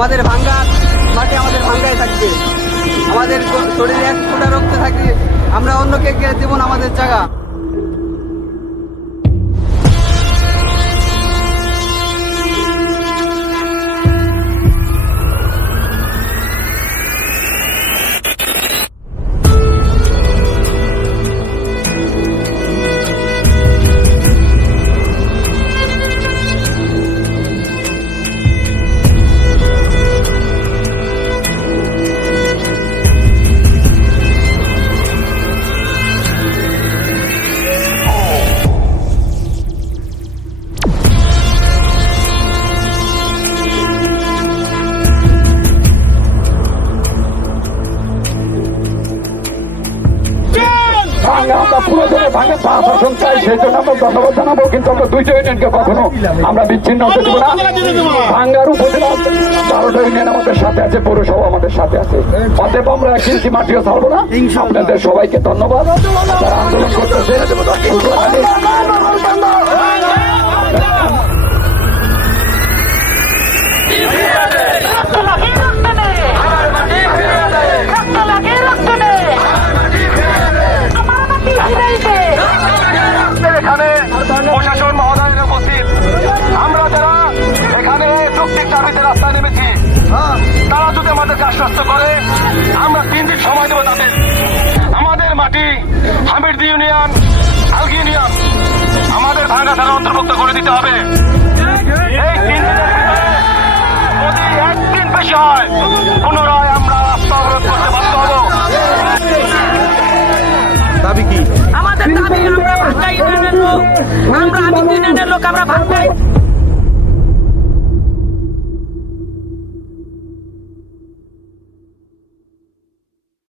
আমাদের ভাঙ্গা মাটি আমাদের ভাঙ্গায় থাকবে, আমাদের শরীরে এক ফোঁটা রক্ত থাকবে, আমরা অন্যকে দেব না আমাদের জায়গা। আমরা পুরোদমে ভাঙে প্রশাসন চাই, সেই জন্য আমরা ধন্যবাদ জানাবো, কিন্তু আমরা দুইটা ইউনিয়নকে কখনো আমরা বিচ্ছিন্ন হতে দেবো না। ভাঙ্গার উপজেলা 12টা ইউনিয়ন আমাদের সাথে আছে, পৌরসভা আমাদের সাথে আছে, অতএব আমরা 1 ইঞ্চি মাটিও ছাড়বো না। আপনাদের সবাইকে ধন্যবাদ যারা আন্দোলন করতেছে। প্রশাসন মহোদয়ের উপস্থিত আমরা যারা এখানে যৌক্তিক দাবিতে রাস্তায় নেমেছি, তারা যদি আমাদেরকে আশ্বস্ত করে আমরা 3 দিন সময় দেবো তাদের। আমাদের মাটি হামিরদি ইউনিয়ন, আলগি ইউনিয়ন আমাদের ভাঙ্গা থানা অন্তর্ভুক্ত করে দিতে হবে। এই 3 দিনের ভিতরে যদি 1 দিন বেশি হয় পুনরায় আমরা রাস্তা অবরোধ করতে বাধ্য হব। দাবি কি? আমাদের দাবি আমরা ভাঙ্গা ইউনিয়নের লোক, আমরা আমি ইউনিয়নের লোক, আমরা ভাঙ্গাই